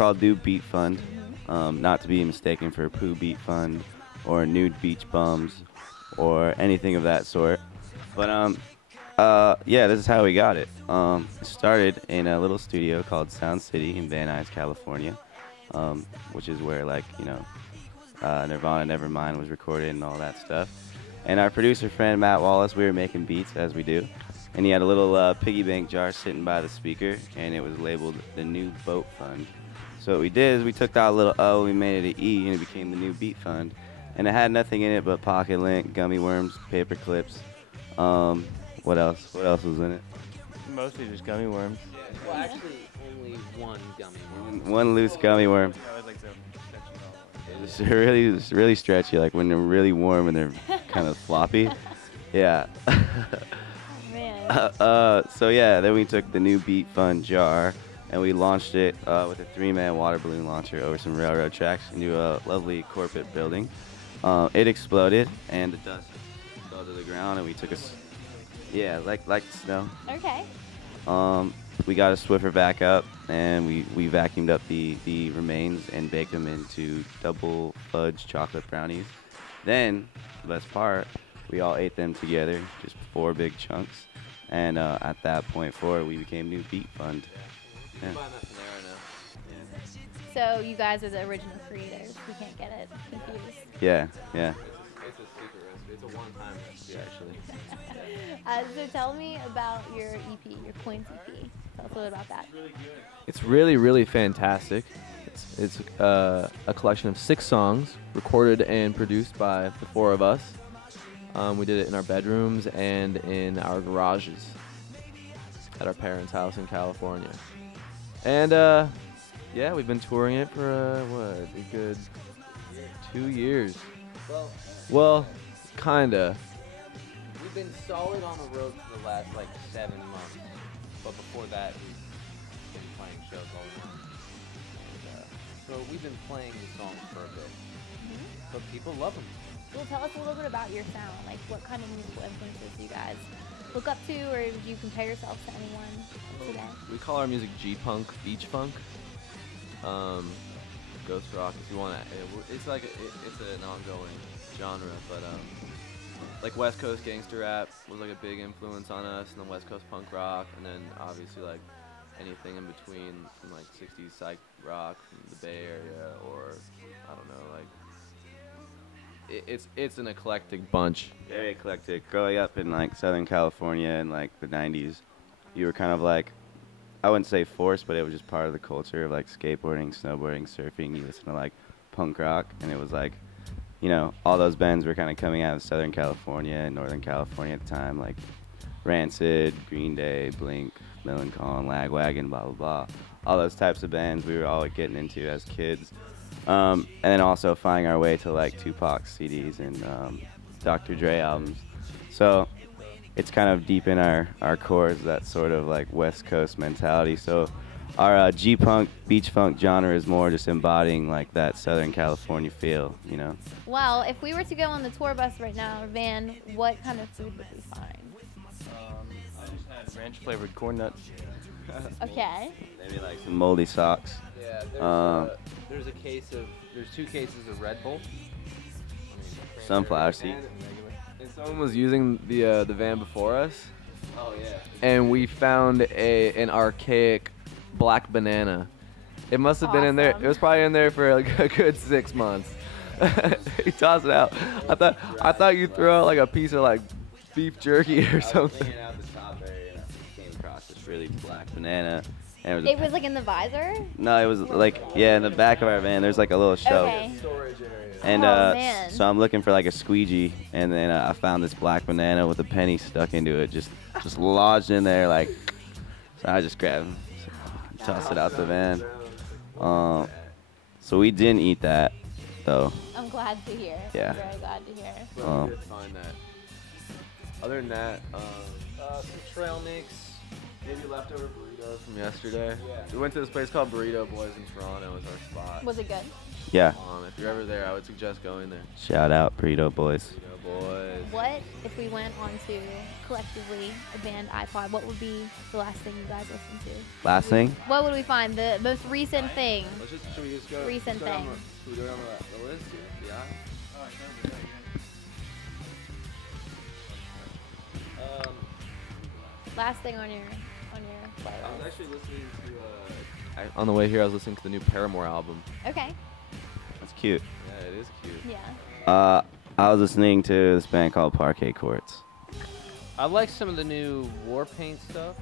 called Do Beat Fund, not to be mistaken for Poo Beat Fund or Nude Beach Bums or anything of that sort. But yeah, this is how we got it. It started in a little studio called Sound City in Van Nuys, California, which is where Nirvana Nevermind was recorded and all that stuff. And our producer friend Matt Wallace, we were making beats as we do, and he had a little piggy bank jar sitting by the speaker, and it was labeled the New Boat Fund. So what we did is we took that little O, we made it an E, and it became the New Beat Fund. And it had nothing in it but pocket lint, gummy worms, paper clips. What else? What else was in it? Mostly just gummy worms. Well, actually, only one gummy worm. One loose gummy worm. That was like the stretchy ball. It's really stretchy, like when they're really warm and they're kind of floppy. Yeah. Man. So yeah, then we took the New Beat Fund jar and we launched it with a 3-man water balloon launcher over some railroad tracks into a lovely corporate building. It exploded and the dust fell to the ground, and we took like snow. Okay. We got a Swiffer back up, and we vacuumed up the remains and baked them into double fudge chocolate brownies. Then, the best part, we all ate them together, just 4 big chunks. And at that point forward, we became New Beat Fund. You can Yeah. buy them at Panera now. So you guys are the original creators. We can't get it confused. Yeah. It's a secret recipe. It's a one-time recipe, actually. So tell me about your EP, your Coins EP. Tell us a little about that. It's really, really fantastic. It's a collection of 6 songs recorded and produced by the 4 of us. We did it in our bedrooms and in our garages at our parents' house in California. And yeah, we've been touring it for a good 2 years. Well, kinda. We've been solid on the road for the last 7 months, but before that, we've been playing shows all the time. And, so we've been playing the songs for a bit, but people love them. Well, tell us a little bit about your sound. Like, what kind of musical influences do you guys look up to, or would you compare yourself to anyone today? We call our music G-Punk, Beach Funk, Ghost Rock if you want to. It's it's an ongoing genre, but like West Coast gangster rap was like a big influence on us, and then West Coast punk rock, and then obviously like anything in between from like 60s psych rock from the Bay Area, or I don't know, like it's an eclectic bunch. Very eclectic. Growing up in Southern California in the 90s, you were kind of I wouldn't say forced, but it was just part of the culture of skateboarding, snowboarding, surfing. You listen to punk rock, and it was all those bands were kind of coming out of Southern California and Northern California at the time, like Rancid, Green Day, Blink, Millencolin, Lagwagon, blah blah blah. All those types of bands we were all getting into as kids. And then also finding our way to Tupac CDs and Dr. Dre albums. So it's kind of deep in our cores, that sort of West Coast mentality. So our G-Punk, Beach Funk genre is more just embodying that Southern California feel, Well, if we were to go on the tour bus right now, or van, what kind of food would we find? I just had ranch flavored corn nuts. Okay. Maybe some moldy socks. Yeah, there's 2 cases of Red Bull. Sunflower seeds. And someone was using the van before us, Oh yeah. and we found an archaic black banana. It must have been in there. Awesome. It was probably in there for a good 6 months. He tossed it out. I thought you threw out a piece of beef jerky or something. Hanging out the top area, and I came across this really black banana. And It was in the visor? No, it was in the back of our van. There's a little shelf. Okay. Storage area. And Oh, man. so I'm looking for a squeegee, and then I found this black banana with a penny stuck into it, just lodged in there, so I just grabbed it, tossed it out the van. So we didn't eat that, though. I'm glad to hear. Yeah. I'm very glad to hear. But we did find that. Other than that, Some trail mix. maybe leftover burritos from yesterday. Yeah. We went to this place called Burrito Boys in Toronto. It was our spot. Was it good? Yeah. you're ever there, I would suggest going there. Shout out Burrito Boys. You know, boys. What if we went on to collectively a band iPod? What would be the last thing you guys listened to? Last thing? What would we find? The most recent thing. Should we just go? Recent let's go down thing. Should we go down the list here? Yeah. Last thing on your I was playlist. actually listening to. On the way here, I was listening to the new Paramore album. Okay. That's cute. Yeah, it is cute. Yeah. I was listening to this band called Parquet Courts. I like some of the new Warpaint stuff.